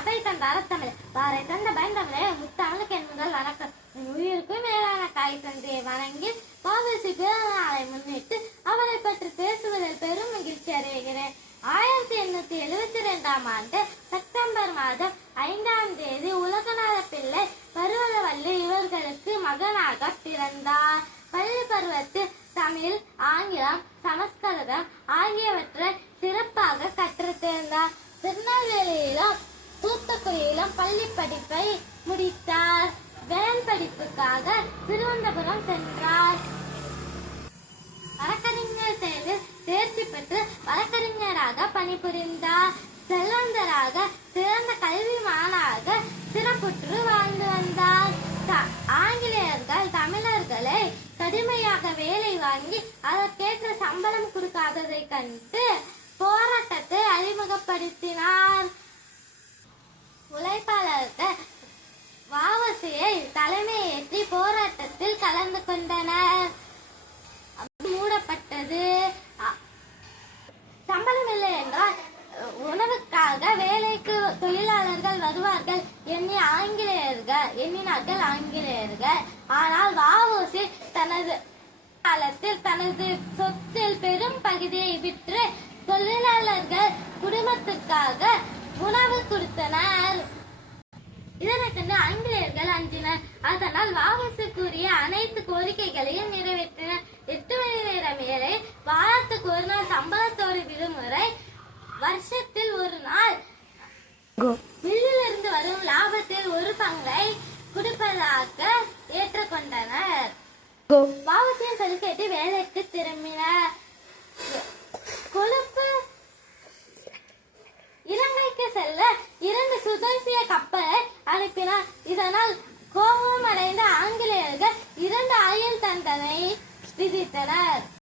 அசை தந்த அறத்தமிழ் வாரை தந்த பயந்தமிழே முத்தமிழுக்கு என் முதல் வணக்கம். என் மேலான தாய் தந்தையை வணங்கி பாவசி பிறந்த நாளை முன்னிட்டு அவரை பற்றி பேசுவதில் பெரும் மகிழ்ச்சி அடைகிறேன். ஆயிரத்தி எண்ணூத்தி எழுபத்தி ரெண்டாம் ஆண்டு செப்டம்பர் மாதம் ஐந்தாம் தேதி உலகநாத பிள்ளை பருவலவல்லி இவர்களுக்கு மகனாக பிறந்தார். பள்ளி பருவத்தில் தமிழ் ஆங்கிலம் சமஸ்கிருதம் ஆகியவற்றை சிறப்பாக கற்றுத் தேர்ந்தார் திருநெல்வேலியிலும் தூத்துக்குடியிலும் பள்ளி படிப்பை முடித்தார். வேன் படிப்புக்காக திருவனந்தபுரம் சென்றார். வழக்கறிஞர் தேர்வில் தேர்ச்சி பெற்று வழக்கறிஞராக பணிபுரிந்தார். செல்வந்தராக சிறந்த கல்விமானாக சிறப்புற்று வாழ்ந்து வந்தார். ஆங்கிலேயர்கள் தமிழர்களை கடுமையாக வேலை வாங்கி அதற்கேற்ற சம்பளம் கொடுக்காததை கண்டு போராட்டத்தை அறிமுகப்படுத்தினார். உழைப்பாளர்கள் வாவசியை தலைமையேற்றி போராட்டத்தில் கலந்து கொண்டனர். மூடப்பட்டது. சம்பளம் இல்லை என்றால் உணவுக்காக வேலைக்கு தொழிலாளர்கள் வருவார்கள் எண்ணி ஆங்கிலேயர்கள் எண்ணினார்கள் ஆங்கிலேயர்கள். ஆனால் வாவோசி தனது காலத்தில் தனது சொத்தில் பெரும் பகுதியை விற்று தொழிலாளர்கள் குடும்பத்துக்காக இதனை கண்டு ஆங்கிலேயர்கள் அஞ்சினர். அதனால் வாபசு கூறிய அனைத்து கோரிக்கைகளையும் நிறைவேற்றினர். எட்டு மணி நேரம் வேலை வாரத்துக்கு ஒரு நாள் சம்பளத்தோடு விடுமுறை வருஷத்தில் ஒரு நாள் மில்லிலிருந்து வரும் லாபத்தில் ஒரு பங்கை கொடுப்பதாக ஏற்றுக்கொண்டனர். பாவத்தையும் சொல்லி கேட்டு வேலைக்கு திரும்பினர் இதனால் கோபம் அடைந்த ஆங்கிலேயர்கள் இரண்டு ஆயுள் தண்டனை விதித்தனர்.